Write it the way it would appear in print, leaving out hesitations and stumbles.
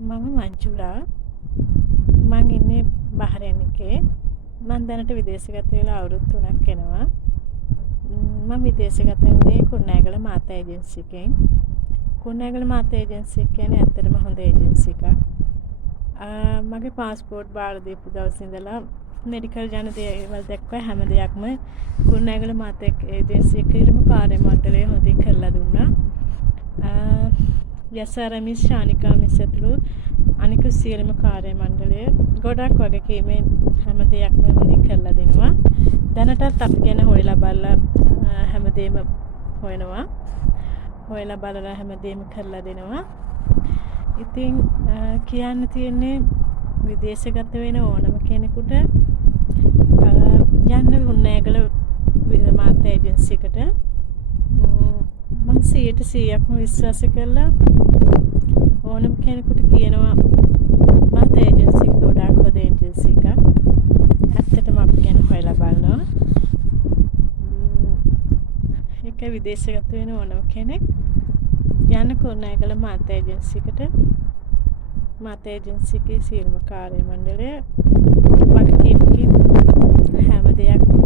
මම මංජුලා මං ඉන්නේ බහරේන් එකේ. මං දැනට විදේශගත වෙලා අවුරුදු 3ක් වෙනවා. මම විදේශගත වුණේ කුරුණෑගල මාතා ඒජන්සි එකෙන්. කුරුණෑගල මාතා ඒජන්සි එක කියන්නේ ඇත්තටම හොඳ ඒජන්සි එකක්. මගේ පාස්පෝර්ට් බාර දීපු දවසේ ඉඳලා මෙඩිකල් යන දේවල් දක්වා හැම දෙයක්ම කුරුණෑගල මාතා ඒජන්සි එකේම කාර්ය මණ්ඩලය හොඳින් කරලා දුන්නා. යසාරමිස් ශානිකා මිස් ඇතුළු අනිකුත් සියලුම කාර්ය මණ්ඩලය ගොඩක් වගකීමෙන් හැම දෙයක්ම හොඳින් කරලා දෙනවා. දැනටත් අපි ගැන හොයලා බලලා හැමදේම හොයනවා. හොයලා බලලා හැමදේම කරලා දෙනවා. ඉතින් කියන්න තියෙන්නේ විදේශගත වෙන ඕනම කෙනෙකුට යන්න කුරුණෑගල මාතා ඒජන්සි එකට මම 100%ක්ම විශ්වාස කරලා ඕනම කෙනෙකුට කියනවා මාතා ඒජන්සි එක ගොඩාක් හොඳ ඒජන්සි එකක්. ඇත්තටම අපි ගැන හොයලා බලනවා. ඒක විදේශගත වෙන ඕනම කෙනෙක් යන්න කුරුණෑගල මාතා ඒජන්සි එකට. මාතා ඒජන්සි එකේ සියලුම කාර්ය මණ්ඩලය වගකීමකින් හැම දෙයක්ම